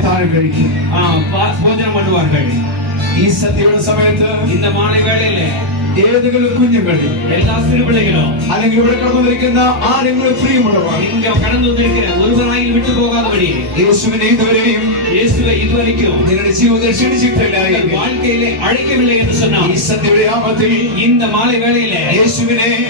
ആഹാരം കഴിക്കും, ഭോജനം பண்ணுவார்கள். ഈ സന്ധ്യയുടെ സമയത്ത് இந்த மாலை வேளையிலே ഏതെങ്കിലും കുഞ്ഞുങ്ങൾ எல்லா சிறு பிள்ளைகளும் അല്ലെങ്കിൽ ഇവിടെ കടന്നുവന്നിരിക്കുന്ന ആരെങ്കിലും പ്രിയമുള്ളവർ இங்க கடந்து வந்திருக்கிற ஒருவராயில் விட்டு போகாதபடி യേശുവിനെ ഇതുവരെയും இயேசுவை இதுவரைக்கும் നിങ്ങളുടെ ജീവിതത്തിൽ ക്ഷണിച്ചിട്ടില്ല എങ്കിൽ வாழ்க்கையிலே அழைக்கவில்லை என்று சொன்னால் ഈ സന്ധ്യയുടെ യാമത്തിൽ இந்த மாலை வேளையிலே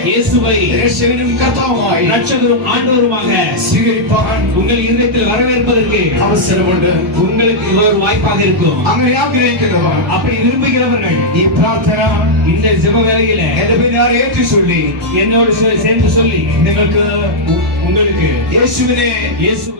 இயேசுவை രക്ഷകനും കർത്താവുമായി ரட்சகரும் ஆண்டவருமாக സ്വീകരിപ്പാൻ உங்கள் இதயத்தில் வரவேற்பதற்கு അവസരമുണ്ട്. உங்களுக்கு ஒரு வாய்ப்பாக இருக்கும். അങ്ങനെ ആഗ്രഹിക്കുന്നവർ, அப்படி விரும்புகிறவர்கள் ഈ പ്രാർത്ഥന இந்த ஜெப வேளையிலே എന്റെ പിന്നാലെ ഏറ്റു ചൊല്ലി என்னோடு சேர்ந்து சொல்லி നിങ്ങൾക്ക് உங்களுக்கு യേശുവിനെ இயேசுவை